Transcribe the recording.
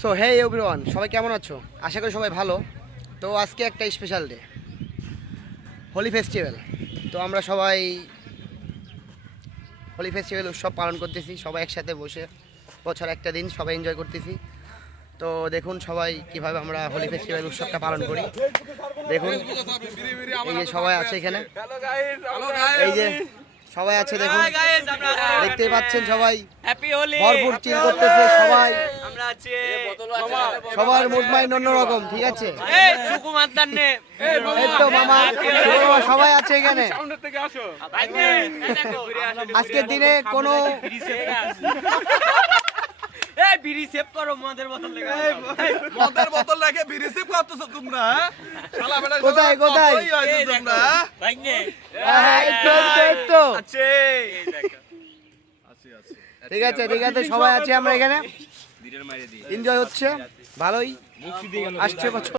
So hey everyone, সবাই কেমন আছো? আশা করি সবাই ভালো। তো আজকে একটা স্পেশাল ডে, হোলি ফেস্টিভ্যাল। তো আমরা সবাই হোলি ফেস্টিভ্যাল উৎসব পালন করতেছি, সবাই একসাথে বসে বছর একটা দিন সবাই এনজয় করতেছি। তো দেখুন সবাই কিভাবে আমরা হোলি ফেস্টিভ্যাল উৎসবটা পালন করি। দেখুন এই যে সবাই আছে এখানে, এই যে সবাই আছে, দেখুন দেখতেই পাচ্ছেন সবাই ভরপুর চিল করতেছে সবাই। সবার মুড মাইন্ড অন্যরকম, ঠিক আছে? এই তো মামা সবাই আছে এখানে। আজকের দিনে কোনো বিড়ি সেভ করো, মদের বোতল লেগে মদের বোতল লেগে বিড়ি সেভ করতেছো তোমরা? কোথায় কোথায়? ঠিক আছে ঠিক আছে, সবাই আছে আমরা এখানে, এনজয় হচ্ছে ভালোই আসছে বছর।